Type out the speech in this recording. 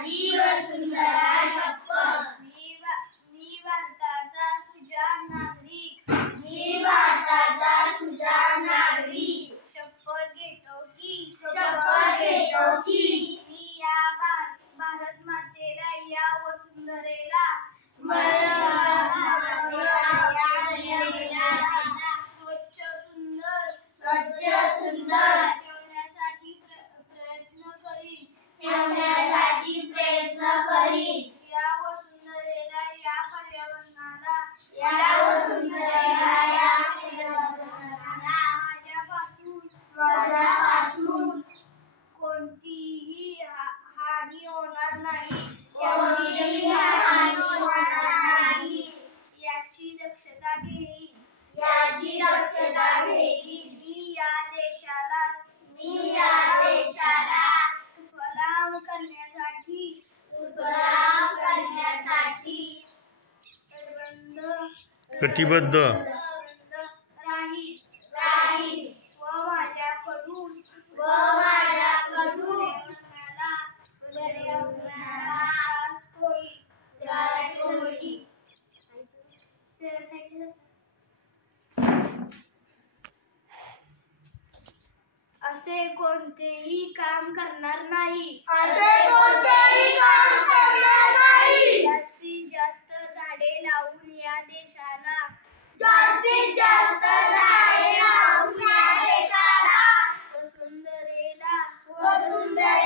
माझी वसुंधरा शपथ. मी भारताचा सुजाण नागरिक. मी भारताचा सुजाण नागरिक. शपथ घेतो की मी या भारत मातेला या वसुंधरेला स्वच्छ सुंदर ठेवण्यासाठी प्रयत्न करीन. या वसुंधरेला या पर्यावरणाला माझ्यापासून कोणतीही हानी होणार नाही. याची दक्षता घेईन. मी या देशाला सुफलाम करण्यासाठी कटिबद्ध राहील व माझ्याकडून पर्यावरणाला त्रास होईल. असे कोणतेही काम करणार नाही. जास्तीत जास्त झाडे लावून या देशाला वसुंधरेला